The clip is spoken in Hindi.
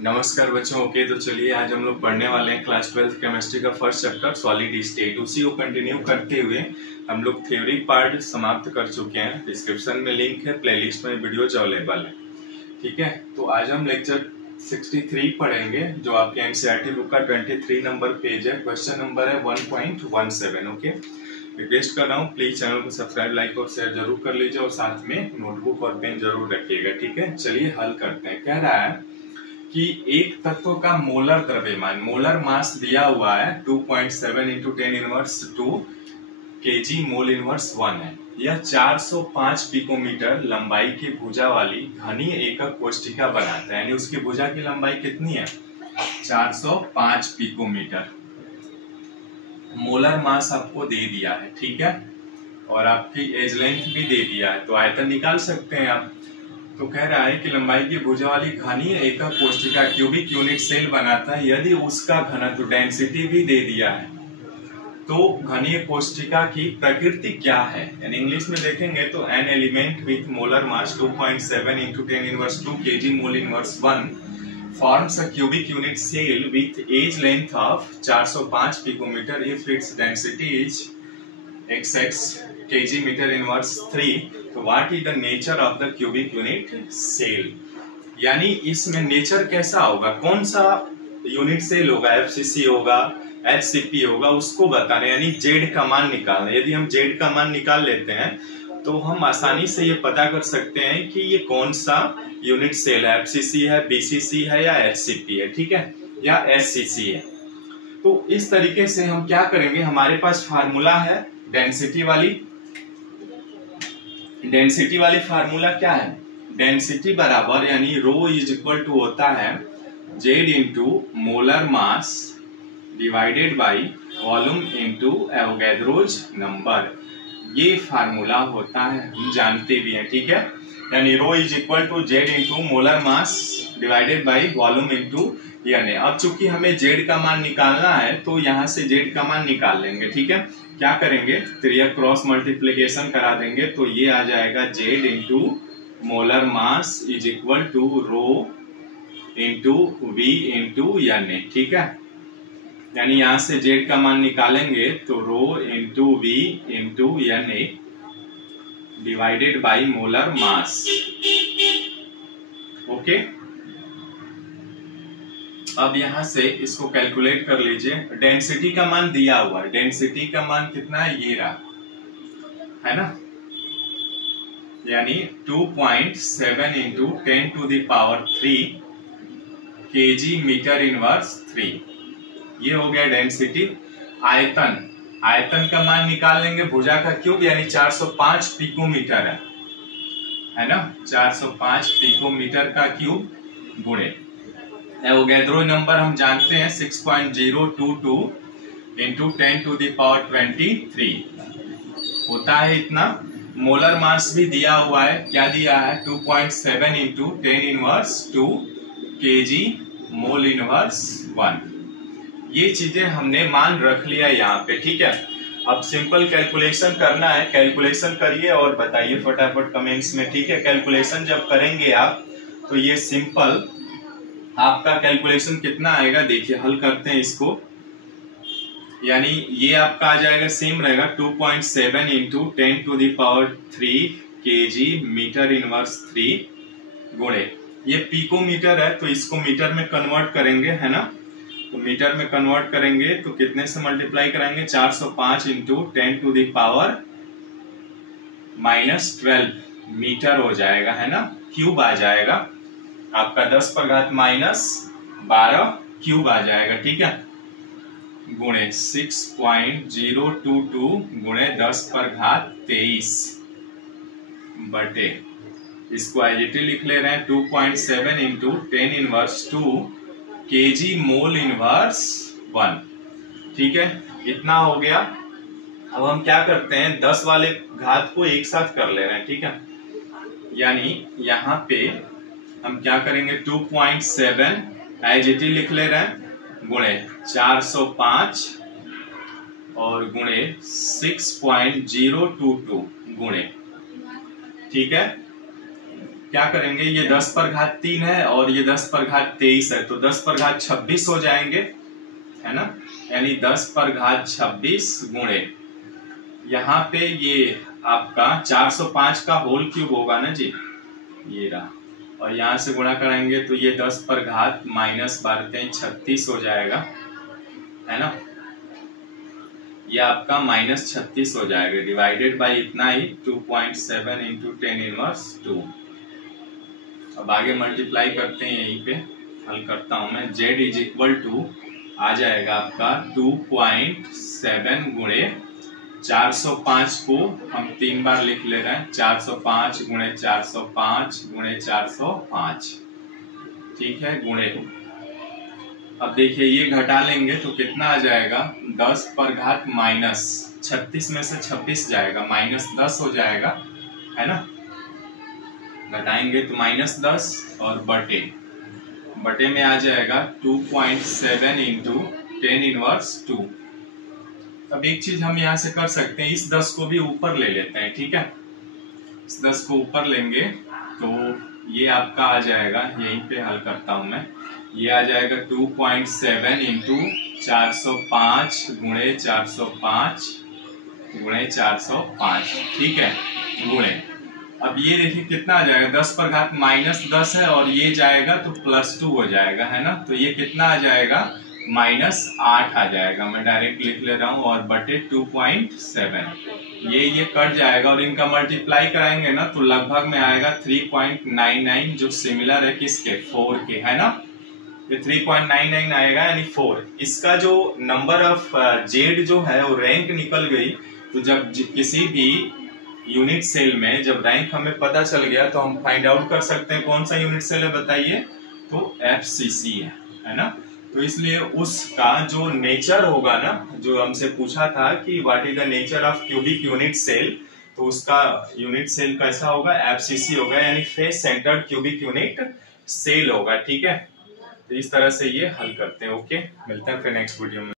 नमस्कार बच्चों। ओके, तो चलिए आज हम लोग पढ़ने वाले हैं क्लास 12 केमिस्ट्री का फर्स्ट चैप्टर सॉलिड स्टेट। उसी को कंटिन्यू करते हुए हम लोग थ्योरी पार्ट समाप्त कर चुके हैं। डिस्क्रिप्शन में लिंक है, प्लेलिस्ट में वीडियोज अवेलेबल है। ठीक है, तो आज हम लेक्चर 63 पढ़ेंगे जो आपके एनसीईआरटी बुक का 23 नंबर पेज है। क्वेश्चन नंबर है 1.17। ओके, रिक्वेस्ट कर रहा हूँ प्लीज चैनल को सब्सक्राइब, लाइक और शेयर जरूर कर लीजिए और साथ में नोटबुक और पेन जरूर रखिएगा। ठीक है, चलिए हल करते हैं। कह रहा है कि एक तत्व का मोलर द्रव्यमान, मोलर मास दिया हुआ है 2.7 × 10⁻² kg मोल इनवर्स 1 है। यह 405 पिकोमीटर लंबाई की भुजा वाली घनीय एकक कोष्ठिका बनाता है, यानी उसकी भुजा की लंबाई कितनी है? 405 पिकोमीटर। मोलर मास आपको दे दिया है, ठीक है, और आपकी एज लेंथ भी दे दिया है, तो आयतन निकाल सकते हैं आप। तो कह रहा है कि लंबाई की भुजा वाली घनीय एकक कोष्ठिका क्यूबिक यूनिट सेल बनाता है यदि उसका घनत्व डेंसिटी भी दे दिया है। तो घनीय कोष्ठिका की प्रकृति क्या है, यानी इंग्लिश में देखेंगे तो an element with molar mass 2.7 × 10⁻² kg mole inverse 1 forms a cubic unit cell with edge length of 405 picometer if its density is xx kg meter inverse 3। तो what is the nature of the cubic unit cell, यानी इसमें नेचर कैसा होगा, कौन सा यूनिट सेल होगा, एफसीसी होगा, एचसीपी होगा, उसको बताना, यानी जेड का मान निकालना। यदि हम जेड का मान निकाल लेते हैं तो हम आसानी से ये पता कर सकते हैं कि ये कौन सा यूनिट सेल है, एफसीसी है, बीसीसी है या एचसीपी है, ठीक है, या एससीसी है। तो इस तरीके से हम क्या करेंगे, हमारे पास फार्मूला है डेंसिटी वाली फार्मूला क्या है, डेंसिटी बराबर यानी रो इज इक्वल टू होता है Z into molar mass divided by volume into Avogadro's number. ये फार्मूला होता है, हम जानते भी हैं, ठीक है, यानी rho is equal to Z into molar mass divided by volume into यानी। अब चूंकि हमें जेड का मान निकालना है तो यहाँ से जेड का मान निकाल लेंगे, ठीक है। क्या करेंगे, त्रिया क्रॉस मल्टीप्लीकेशन करा देंगे तो ये आ जाएगा Z into molar mass is equal to rho into V into N, ठीक है, यानी यहां से जेड का मान निकालेंगे तो rho into V into N divided by molar mass. Okay, अब यहां से इसको कैलकुलेट कर लीजिए। डेंसिटी का मान दिया हुआ है, डेंसिटी का मान कितना है, ये रहा, है ना, यानी 2.7 × 10⁻³ kg मीटर इनवर्स 3, ये हो गया डेंसिटी। आयतन का मान निकाल लेंगे, भुजा का क्यूब यानी 405 पिकोमीटर है ना, 405 पिकोमीटर का क्यूब गुणे एवोगैड्रो नंबर हम जानते हैं 6.022 × 10⁻23 होता है इतना। मोलर मास भी दिया हुआ है, क्या दिया है, 2.7 × 10⁻² kg मोल इनवर्स 1। ये चीजें हमने मान रख लिया यहाँ पे, ठीक है। अब सिंपल कैलकुलेशन करना है, कैलकुलेशन करिए और बताइए फटाफट कमेंट्स में, ठीक है। कैलकुलेशन जब करेंगे आप तो ये सिंपल आपका कैलकुलेशन कितना आएगा, देखिए हल करते हैं इसको, यानी ये आपका आ जाएगा, सेम रहेगा 2.7 × 10⁻³ kg मीटर इनवर्स 3 गुणे, ये पिकोमीटर है तो इसको मीटर में कन्वर्ट करेंगे, है ना, तो मीटर में कन्वर्ट करेंगे तो कितने से मल्टीप्लाई कराएंगे, 405 × 10⁻⁻12 मीटर हो जाएगा, है ना, क्यूब आ जाएगा आपका 10⁻⁻12 क्यूब आ जाएगा, ठीक है, गुणे 6.022 गुणे 10⁻23 बटे, इसको आईजीटी लिख ले रहे हैं 2.7 × 10⁻² kg मोल इनवर्स 1, ठीक है, इतना हो गया। अब हम क्या करते हैं, 10 वाले घात को एक साथ कर ले रहे हैं, ठीक है, यानी यहाँ पे हम क्या करेंगे, 2.7 आईजीटी लिख ले रहे हैं गुणे 405 और गुणे 6.022 गुणे, ठीक है, क्या करेंगे, ये 10 पर घात 3 है और ये 10 पर घात 23 है, तो 10 पर घात 26 हो जाएंगे, है ना। यानी 10 पर घात 26 गुणे यहाँ पे ये आपका 405 का होल क्यूब होगा ना जी, ये रहा, और यहाँ से गुणा कराएंगे तो ये 10 पर घात -12 हो जाएगा, है ना। ये आपका -36 हो जाएगा, डिवाइडेड बाय इतना ही 2.7 इंटू 10⁻²। अब आगे मल्टीप्लाई करते हैं, यहीं पे हल करता हूं मैं। z इज इक्वल टू आ जाएगा आपका 2.7 गुणे 405 को हम 3 बार लिख ले रहे हैं, 405 गुणे 405 गुणे 405, ठीक है, गुणे। अब देखिए ये घटा लेंगे तो कितना आ जाएगा, 10 पर घात -36 में से 26 जाएगा, -10 हो जाएगा, है ना। घटाएंगे तो -10 और बटे में आ जाएगा 2.7 इंटू 10⁻²। अब एक चीज हम यहाँ से कर सकते हैं, इस 10 को भी ऊपर ले लेते हैं, ठीक है। इस 10 को ऊपर लेंगे तो ये आपका आ जाएगा, यहीं पे हल करता हूं मैं, ये आ जाएगा 2.7 इंटू 405 गुणे 405 गुणे 405, ठीक है, गुणे। अब ये देखिए कितना आ जाएगा, 10 पर घात -10 है और ये जाएगा तो +2 हो जाएगा, है ना। तो ये कितना आ जाएगा, -8 आ जाएगा। मैं डायरेक्ट लिख ले रहा हूँ, और बटे 2.7 ये कट जाएगा और इनका मल्टीप्लाई कराएंगे ना तो लगभग में आएगा 3.99, जो सिमिलर है किसके, 4 के, है ना। ये 3.99 आएगा, यानी 4। इसका जो नंबर ऑफ जेड जो है वो रैंक निकल गई। तो जब किसी भी यूनिट सेल में जब रैंक हमें पता चल गया तो हम फाइंड आउट कर सकते हैं कौन सा यूनिट सेल है, बताइए, तो FCC है ना। तो इसलिए उसका जो नेचर होगा ना, जो हमसे पूछा था कि what is the nature of cubic unit cell, तो उसका यूनिट सेल कैसा होगा, FCC होगा, यानी face centred cubic unit cell होगा, ठीक है। तो इस तरह से ये हल करते हैं। ओके, मिलते हैं फिर नेक्स्ट वीडियो में।